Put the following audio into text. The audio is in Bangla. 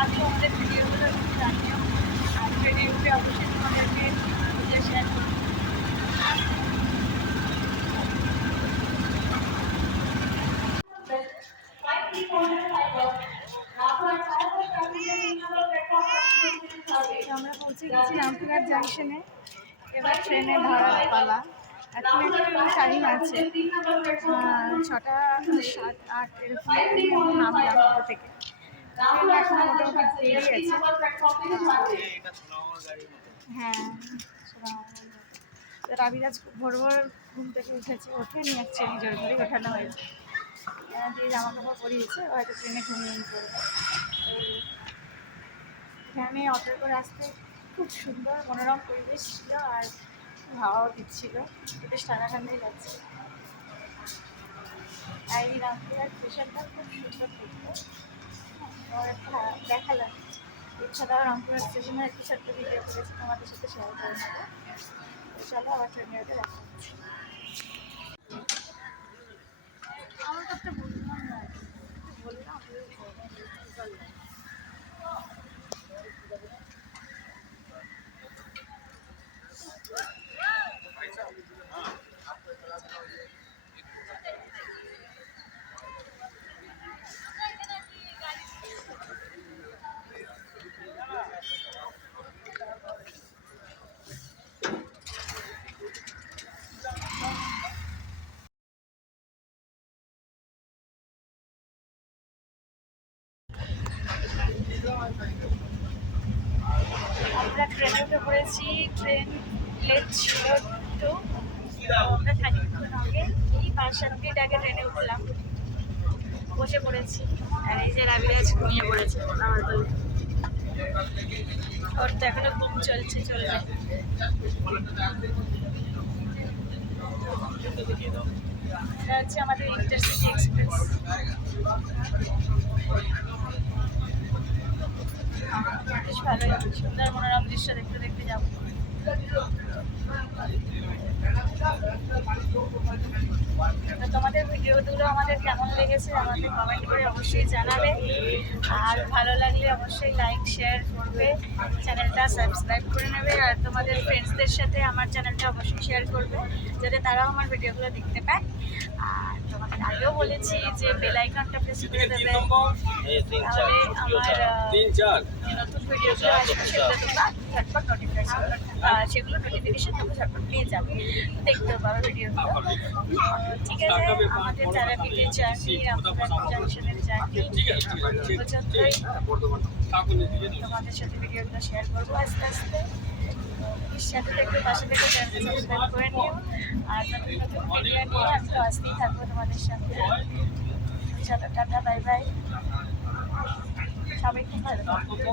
লাগলো আমাদের ভিডিওগুলো জানিও, আর ট্রেনে উঠে অবশ্যই তোমাদেরকে শেয়ার করবো। আমরা পৌঁছে গেছি রামপুরহাট জাংশনে। এবার ট্রেনে ধরার পালা। এখন একটু টাইম আছে, 6টা 7, 8 এরকম নামলাম অটো থেকে। এখন মোটামুটি দেরি আছে। হ্যাঁ, তো রাবিরাজ খুব ভোর ভোর ঘুম থেকে উঠেছে, ওঠেনি অ্যাকচুয়ালি, জোর করেই ওঠানো হয়েছে। দিয়ে জামা কাপড় পরিয়েছে, হয়তো ট্রেনে ঘুমিয়ে পড়বে। এখানে অটো করে আসতে খুব সুন্দর মনোরম পরিবেশ ছিল, আর হাওয়াও দিচ্ছিল, বেশ ঠান্ডা ঠান্ডাই লাগছে। আর এই রামপুরহাট স্টেশনটা খুব সুন্দর দেখতে, দেখালাম। এছাড়াও রামপুরহাট স্টেশনের একটি ছোট্ট ভিডিও করেছি, তোমাদের সাথে শেয়ার করে নেবো। চলো আমার ট্রেনে ওটা দেখা হচ্ছে। আমার কথা বললাম না, বললাম আমরা ট্রেনে উঠে পড়েছি। ট্রেন লেট ছিল একটু, আমরা খানিকক্ষণ আগে এই 5-7 মিনিট আগে ট্রেনে উঠলাম, বসে পড়েছি। আর এই যে রাবিরাজ ঘুমিয়ে পড়েছে আমার কোলে। ওর তো এখনো ঘুম চলছে, চলবে। এটা হচ্ছে আমাদের ইন্টারসিটি এক্সপ্রেস। বেশ ভালোই, সুন্দর মনোরম দৃশ্য দেখতে দেখতে যাবো। তো তোমাদের ভিডিওগুলো আমাদের কেমন লেগেছে আমাদের কমেন্ট করে অবশ্যই জানাবে, আর ভালো লাগলে অবশ্যই লাইক শেয়ার করবে, চ্যানেলটা সাবস্ক্রাইব করে নেবে, আর তোমাদের ফ্রেন্ডসদের সাথে আমার চ্যানেলটা অবশ্যই শেয়ার করবে, যাতে তারাও আমার ভিডিওগুলো দেখতে পায়। আর তোমাদের আগেও বলেছি যে বেল আইকনটা প্রেস করে দেবে, তাহলে আমার নতুন ভিডিওগুলো আসবে সেগুলো নোটিফিকেশন তোমরা ঝটপট পেয়ে যাবে, দেখতেও পাবে ভিডিওগুলো। ঠিক আছে, আমাদের তারাপীঠের জার্নি, রামপুরহাট জাংশনের জার্নি পর্যন্তই। তোমাদের সাথে ভিডিওগুলো শেয়ার করবো আস্তে আস্তে। সাথে থেকে পাশে থেকে চ্যানেল সাবস্ক্রাইব করে নিও, আর নতুন নতুন ভিডিও নিয়ে আমি তো আসতেই থাকবো তোমাদের সাথে। চলো টাটা, বাই বাই, সবাই খুব ভালো থাকবে।